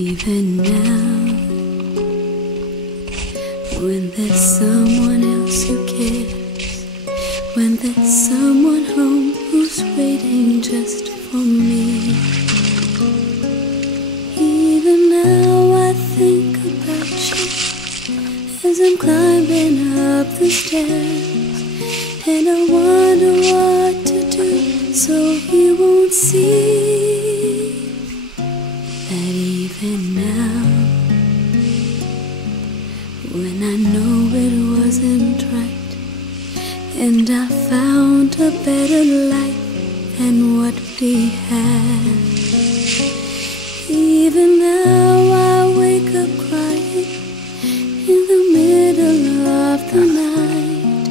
Even now, when there's someone else who cares, when there's someone home who's waiting just for me, even now I think about you as I'm climbing up the stairs, and I wonder what to do so he won't see that even now, when I know it wasn't right, and I found a better life than what we had, even now I wake up crying in the middle of the night,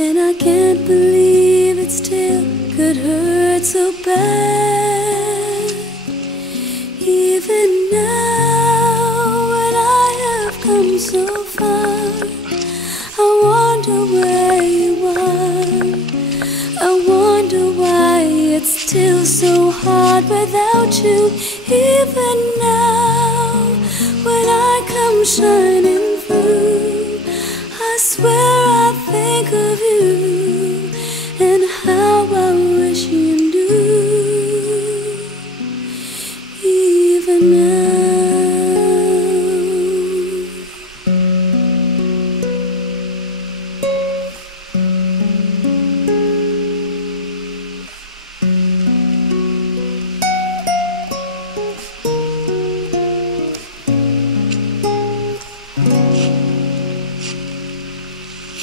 and I can't believe it still could hurt so bad. Even now, when I have come so far, I wonder where you are. I wonder why it's still so hard without you. Even now, when I come shining through, I swear I think of you and how I wish you knew. Even now.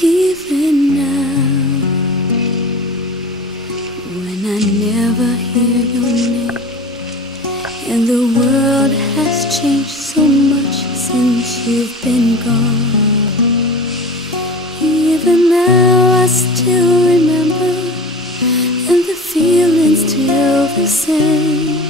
Even now, when I never hear your name, and the world has changed so much since you've been gone, even now I still remember, and the feeling's still the same.